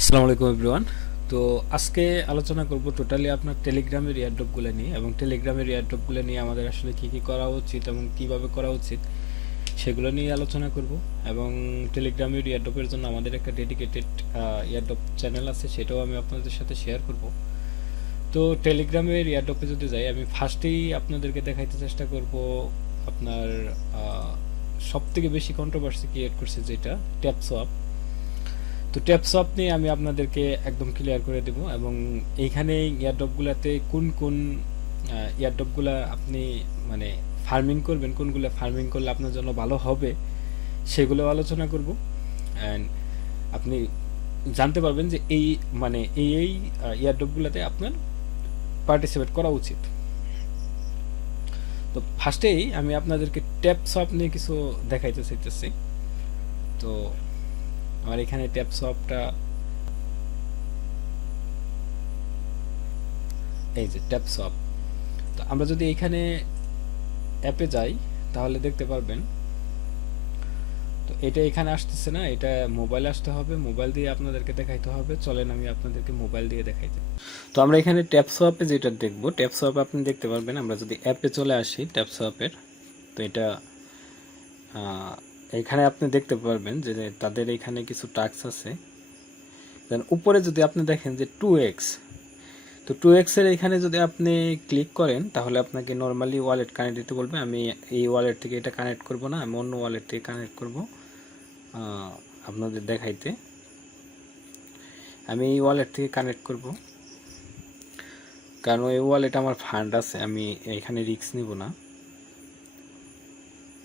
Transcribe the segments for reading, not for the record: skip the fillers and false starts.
আসসালামু আলাইকুম এভরিওয়ান। তো আজকে আলোচনা করব টোটালি আপনার টেলিগ্রামের এয়ারড্রপগুলো নিয়ে, এবং টেলিগ্রামের এয়ারড্রপগুলো নিয়ে আমাদের আসলে কি কি করা উচিত এবং কিভাবে করা উচিত সেগুলো নিয়ে আলোচনা করব। এবং টেলিগ্রামের এয়ারড্রপের জন্য আমাদের একটা ডেডিকেটেড এয়ারড্রপ চ্যানেল আছে, সেটাও আমি আপনাদের সাথে শেয়ার করব। তো টেলিগ্রামের এয়ারড্রপে যদি যাই, আমি ফার্স্টেই আপনাদেরকে দেখাইতে চেষ্টা করব আপনার সব থেকে বেশি কন্ট্রোভার্সি ক্রিয়েট করছে যেটা ট্যাপসোয়াপ। তো ট্যাপসপ নিয়ে আমি আপনাদেরকে একদম ক্লিয়ার করে দেব, এবং এইখানে এয়ারড্রপগুলোতে কোন কোন এয়ারড্রপগুলো আপনি মানে ফার্মিং করবেন, কোনগুলো ফার্মিং করলে আপনার জন্য ভালো হবে সেগুলো আলোচনা করব। অ্যান্ড আপনি জানতে পারবেন যে এই এই এয়ারড্রপগুলোতে আপনার পার্টিসিপেট করা উচিত। তো ফার্স্টেই আমি আপনাদেরকে ট্যাপসপ নিয়ে কিছু দেখাইতে চাইতেছি। তো আমার এখানে ট্যাপসপটা, এই যে ট্যাপসপ। তো আমরা যদি এখানে অ্যাপে যাই তাহলে দেখতে পারবেন। তো এটা এখানে আসতেছে না, এটা মোবাইলে আসতে হবে, মোবাইল দিয়ে আপনাদেরকে দেখাইতে হবে। চলেন আমি আপনাদেরকে মোবাইল দিয়ে দেখাইতে। তো আমরা এখানে ট্যাপসোয়াপে যেটা দেখব, ট্যাপসোয়াপে আপনি দেখতে পারবেন। আমরা যদি অ্যাপে চলে আসি ট্যাপসোয়াপের, তো এটা এখানে আপনি দেখতে পারবেন যে তাদের এখানে কিছু টাস্ক আছে। দেন উপরে যদি আপনি দেখেন যে 2x, তো 2x এর এখানে যদি আপনি ক্লিক করেন তাহলে আপনাকে নর্মালি ওয়ালেট কানেক্ট দিতে বলবে। আমি এই ওয়ালেট থেকে এটা কানেক্ট করব না, আমি অন্য ওয়ালেট থেকে কানেক্ট করব আপনাদের দেখাইতে। আমি এই ওয়ালেট থেকে কানেক্ট করব, কারণ এই ওয়ালেট আমার ফান্ড আছে, আমি এখানে রিস্ক নিব না।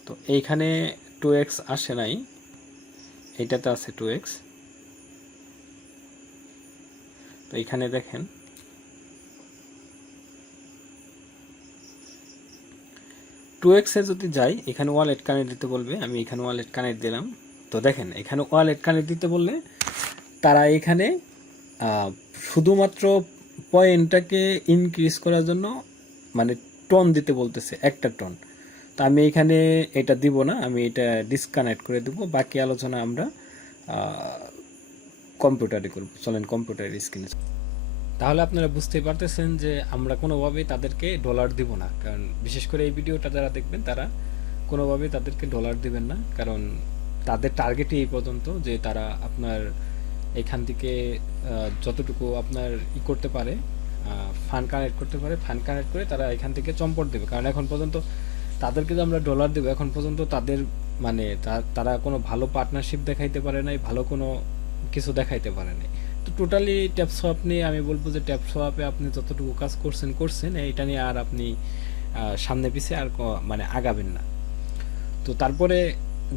তো এইখানে 2x আসে নাই, এইটাতে আছে 2x। তো এইখানে দেখেন 2x এ যদি যাই, এখানে ওয়ালেট কানেক্ট দিতে বলবে, আমি এখানে ওয়ালেট কানেক্ট দিলাম। তো দেখেন এখানে ওয়ালেট কানেক্ট দিতে বললে তারা এখানে শুধুমাত্র পয়েন্টটাকে ইনক্রিজ করার জন্য মানে টন দিতে বলতেছে, একটা টন। তো আমি এখানে এটা দিব না, আমি এটা ডিসকানেক্ট করে দেব। বাকি আলোচনা আমরা কম্পিউটারে করব। চলেন কম্পিউটার স্ক্রিনে। তাহলে আপনারা বুঝতেই পারতেছেন যে আমরা কোনোভাবেই তাদেরকে ডলার দিব না, কারণ বিশেষ করে এই ভিডিওটা যারা দেখবেন তারা কোনোভাবেই তাদেরকে ডলার দিবেন না, কারণ তাদের টার্গেটই এই পর্যন্ত যে তারা আপনার এখান থেকে যতটুকু আপনার করতে পারে, ফান্ড কানেক্ট করতে পারে, ফান্ড কানেক্ট করে তারা এখান থেকে চম্পট দেবে। কারণ এখন পর্যন্ত তাদেরকে যে আমরা ডলার দেবো, এখন পর্যন্ত তাদের তারা কোনো ভালো পার্টনারশিপ দেখাইতে পারে নাই, ভালো কোনো কিছু দেখাইতে পারে নাই। তো টোটালি ট্যাপসোয়াপ নিয়ে আমি বলবো যে ট্যাপসোয়াপে আপনি যতটুকু কাজ করছেন এটা নিয়ে আর আপনি সামনে পিছিয়ে আর আগাবেন না। তো তারপরে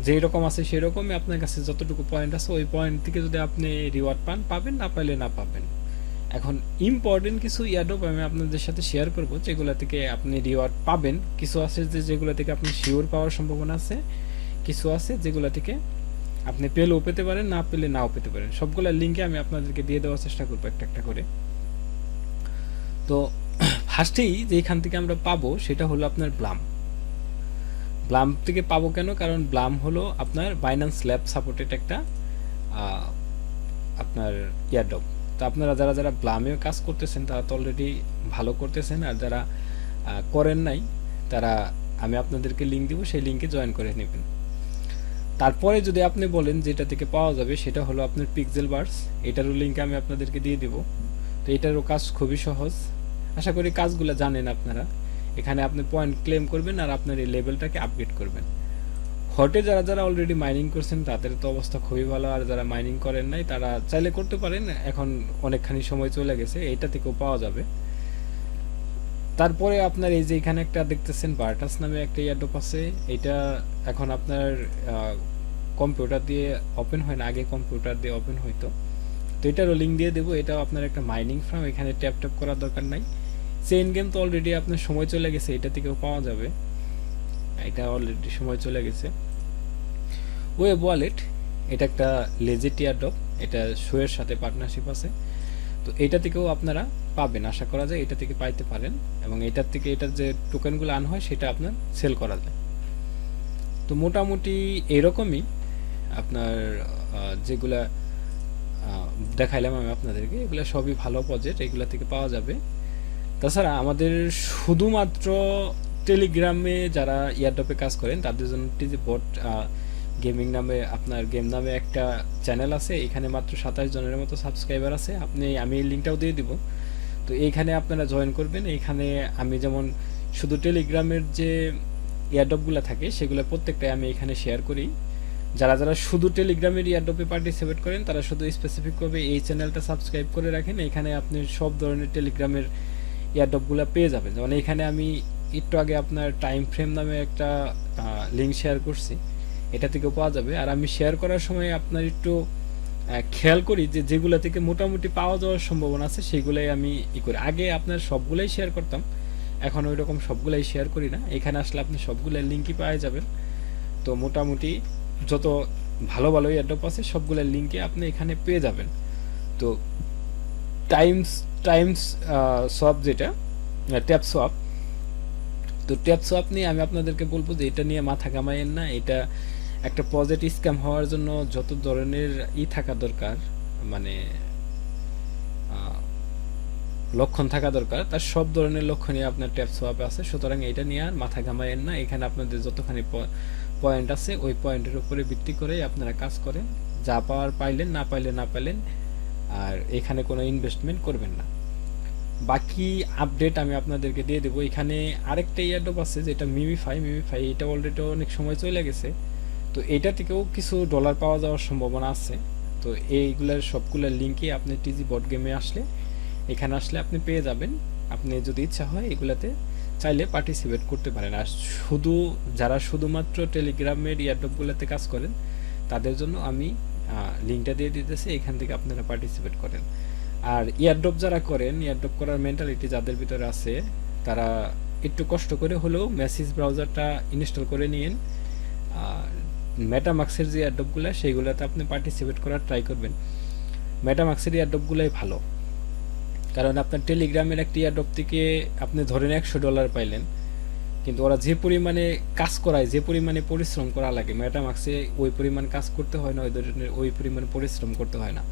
যেই রকম আছে সেই রকমই আপনার কাছে যতটুকু পয়েন্ট আছে ওই পয়েন্ট থেকে যদি আপনি রিওয়ার্ড পাবেন, না পাইলে না পাবেন। এখন ইম্পর্টেন্ট কিছু ইয়ারড্রপ আমি আপনাদের সাথে শেয়ার করব যেগুলো থেকে আপনি রিওয়ার্ড পাবেন। কিছু আছে যেগুলো থেকে আপনি শিওর পাওয়ার সম্ভাবনা আছে, কিছু আছে যেগুলো থেকে আপনি পেলেও পেতে পারেন, না পেলে নাও পেতে পারেন। সবগুলোর লিঙ্কে আমি আপনাদেরকে দিয়ে দেওয়ার চেষ্টা করবো একটা একটা করে। তো ফার্স্টেই যেখান থেকে আমরা পাবো সেটা হলো আপনার ব্লাম। ব্লাম থেকে পাবো কেন? কারণ ব্লাম হলো আপনার বাইন্যান্স ল্যাব সাপোর্টেড একটা আপনার ইয়ারড্রপ। তো আপনারা যারা যারা ব্লামেও কাজ করতেছেন তারা তো অলরেডি ভালো করতেছেন, আর যারা করেন নাই তারা আমি আপনাদেরকে লিঙ্ক দিব, সেই লিঙ্কে জয়েন করে নেবেন। তারপরে যদি আপনি বলেন যেটা থেকে পাওয়া যাবে সেটা হলো আপনার পিক্সেল বার্স, এটারও লিঙ্ক আমি আপনাদেরকে দিয়ে দিব। তো এটারও কাজ খুবই সহজ, আশা করি কাজগুলো জানেন আপনারা। এখানে আপনি পয়েন্ট ক্লেম করবেন আর আপনার এই লেভেলটাকে আপগ্রেড করবেন। হটে যারা যারা অলরেডি মাইনিং করছেন তাদের তো অবস্থা খুবই ভালো, আর যারা মাইনিং করেন নাই তারা চাইলে করতে পারেন, এখন অনেকখানি সময় চলে গেছে, এটা থেকেও পাওয়া যাবে। তারপরে আপনার এই যে এখানে একটা দেখতেছেন বার্টাস নামে একটা এয়ারড্রপ আছে, এটা এখন আপনার কম্পিউটার দিয়ে ওপেন হয় না, আগে কম্পিউটার দিয়ে ওপেন হইতো। তো এটারও লিঙ্ক দিয়ে দেবো, এটাও আপনার একটা মাইনিং ফার্ম, এখানে ট্যাপ ট্যাপ করার দরকার নাই। চেইন গেম তো অলরেডি আপনার সময় চলে গেছে, এটা থেকেও পাওয়া যাবে, এটা অলরেডি সময় চলে গেছে। ওয়েব ওয়ালেট, এটা একটা লেজিট এয়ারড্রপ, এটা শোয়ের সাথে পার্টনারশিপ আছে। তো এটা থেকেও আপনারা পাবেন, আশা করা যায় এটা থেকে পাইতে পারেন, এবং এটার থেকে এটার যে টোকেনগুলো আন হয় সেটা আপনার সেল করা যায়। তো মোটামুটি এরকমই আপনার যেগুলা দেখাইলাম আমি আপনাদেরকে, এগুলো সবই ভালো প্রজেক্ট, এগুলো থেকে পাওয়া যাবে। তাছাড়া আমাদের শুধুমাত্র টেলিগ্রামে যারা ইয়ারডপে কাজ করেন তাদের জন্য টিজি বট গেমিং নামে, আপনার গেম নামে একটা চ্যানেল আছে, এখানে মাত্র 27 জনের মতো সাবস্ক্রাইবার আছে। আমি এই লিঙ্কটাও দিয়ে দিব। তো এইখানে আপনারা জয়েন করবেন। এইখানে আমি যেমন শুধু টেলিগ্রামের যে ইয়ারডপগুলো থাকে সেগুলো প্রত্যেকটাই আমি এখানে শেয়ার করি। যারা যারা শুধু টেলিগ্রামের ইয়ারডপে পার্টিসিপেট করেন তারা শুধু স্পেসিফিকভাবে এই চ্যানেলটা সাবস্ক্রাইব করে রাখেন। এখানে আপনি সব ধরনের টেলিগ্রামের ইয়ারডপগুলো পেয়ে যাবেন। যেমন এখানে আমি একটু আগে আপনার টাইম ফ্রেম নামে একটা লিঙ্ক শেয়ার করছি, এটা থেকেও পাওয়া যাবে। আর আমি শেয়ার করার সময় আপনার একটু খেয়াল করি যে যেগুলো থেকে মোটামুটি পাওয়া যাওয়ার সম্ভাবনা আছে সেগুলাই আমি করি। আগে আপনার সবগুলাই শেয়ার করতাম, এখন ওই রকম সবগুলাই শেয়ার করি না। এখানে আসলে আপনি সবগুলোর লিঙ্কই পাওয়া যাবেন। তো মোটামুটি যত ভালো ভালো এয়ারড্রপ আছে সবগুলোর লিঙ্কে আপনি এখানে পেয়ে যাবেন। তো টাইমস টাইমস সোয়াপ, যেটা ট্যাপ সোয়াপ, তো ট্যাপ সোয়াপ নিয়ে আমি আপনাদেরকে বলবো যে এটা নিয়ে মাথা ঘামাইয়েন না। এটা একটা প্রজেক্ট স্ক্যাম হওয়ার জন্য যত ধরনের থাকা দরকার, মানে লক্ষণ থাকা দরকার, তার সব ধরনের লক্ষণই আপনার ট্যাপ সোয়াপে আছে। সুতরাং এটা নিয়ে আর মাথা ঘামাইয়েন না। এখানে আপনাদের যতখানি পয়েন্ট আছে ওই পয়েন্টের উপরে ভিত্তি করে আপনারা কাজ করেন, যা পাওয়ার পাইলেন, না পাইলে না পাইলেন, আর এখানে কোনো ইনভেস্টমেন্ট করবেন না। বাকি আপডেট আমি আপনাদেরকে দিয়ে দেবো। এখানে আরেকটা ইয়ারডপ আছে যেটা মিমিফাই, এটা অলরেডি অনেক সময় চলে গেছে। তো এটা থেকেও কিছু ডলার পাওয়া যাওয়ার সম্ভাবনা আছে। তো এইগুলার সবগুলোর লিঙ্কই আপনি টিজি বট গেমে আসলে, এখানে আসলে আপনি পেয়ে যাবেন। আপনি যদি ইচ্ছা হয় এগুলাতে চাইলে পার্টিসিপেট করতে পারেন। আর যারা শুধুমাত্র টেলিগ্রামের ইয়ারডপগুলোতে কাজ করেন তাদের জন্য আমি লিঙ্কটা দিয়ে দিতেছি, এখান থেকে আপনারা পার্টিসিপেট করেন। আর ইয়ারড্রপ যারা করেন, ইয়ারড্রপ করার মেন্টালিটি যাদের ভিতরে আছে তারা একটু কষ্ট করে হলেও মেসেজ ব্রাউজারটা ইনস্টল করে নিন। মেটামাক্সের যে ইয়ারড্রপগুলো সেইগুলোতে আপনি পার্টিসিপেট করার ট্রাই করবেন। মেটামাক্সের ইয়ারড্রপগুলোই ভালো, কারণ আপনার টেলিগ্রামের একটা ইয়ারড্রপ থেকে আপনি ধরেন $100 পাইলেন, কিন্তু ওরা যে পরিমাণে কাজ করায়, যে পরিমাণে পরিশ্রম করা লাগে, মেটামাক্সে ওই পরিমাণ কাজ করতে হয় না, ওই পরিমাণ পরিশ্রম করতে হয় না।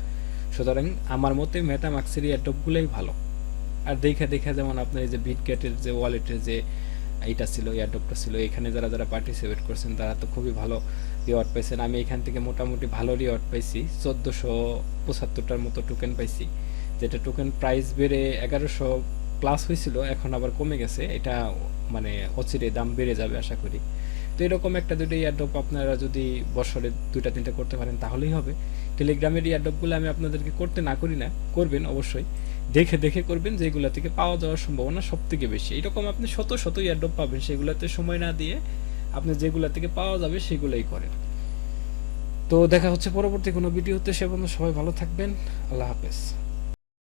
সুতরাং আমার মতে মেটামাক্সের এয়ারড্রপগুলোই ভালো। আর দেখে যেমন আপনার এই যে বিটগেটের যে ওয়ালেটের যে এইটা ছিল, এয়ারড্রপটা ছিল, এখানে যারা যারা পার্টিসিপেট করছেন তারা তো খুবই ভালো রিওয়ার্ড পাইছেন। আমি এখান থেকে মোটামুটি ভালো রিওয়ার্ড পাইছি, 1475টার মতো টোকেন পাইছি, যেটা টোকেন প্রাইস বেড়ে 1100 প্লাস হয়েছিল, এখন আবার কমে গেছে। এটা মানে অচিরে দাম বেড়ে যাবে আশা করি। তো এরকম একটা দুটো এয়ারড্রপ আপনারা যদি বছরে 2-3টা করতে পারেন তাহলেই হবে। টেলিগ্রামের এয়ারড্রপগুলো আমি আপনাদেরকে করতে না করি না, করবেন অবশ্যই, দেখে করবেন, যেগুলো থেকে পাওয়া যাওয়ার সম্ভাবনা সব থেকে বেশি। এরকম আপনি শত এয়ারড্রপ পাবেন, সেগুলোতে সময় না দিয়ে আপনি যেগুলো থেকে পাওয়া যাবে সেগুলোই করেন। তো দেখা হচ্ছে পরবর্তী কোনো ভিডিওতে। সে পর্যন্ত সবাই ভালো থাকবেন। আল্লাহ হাফেজ।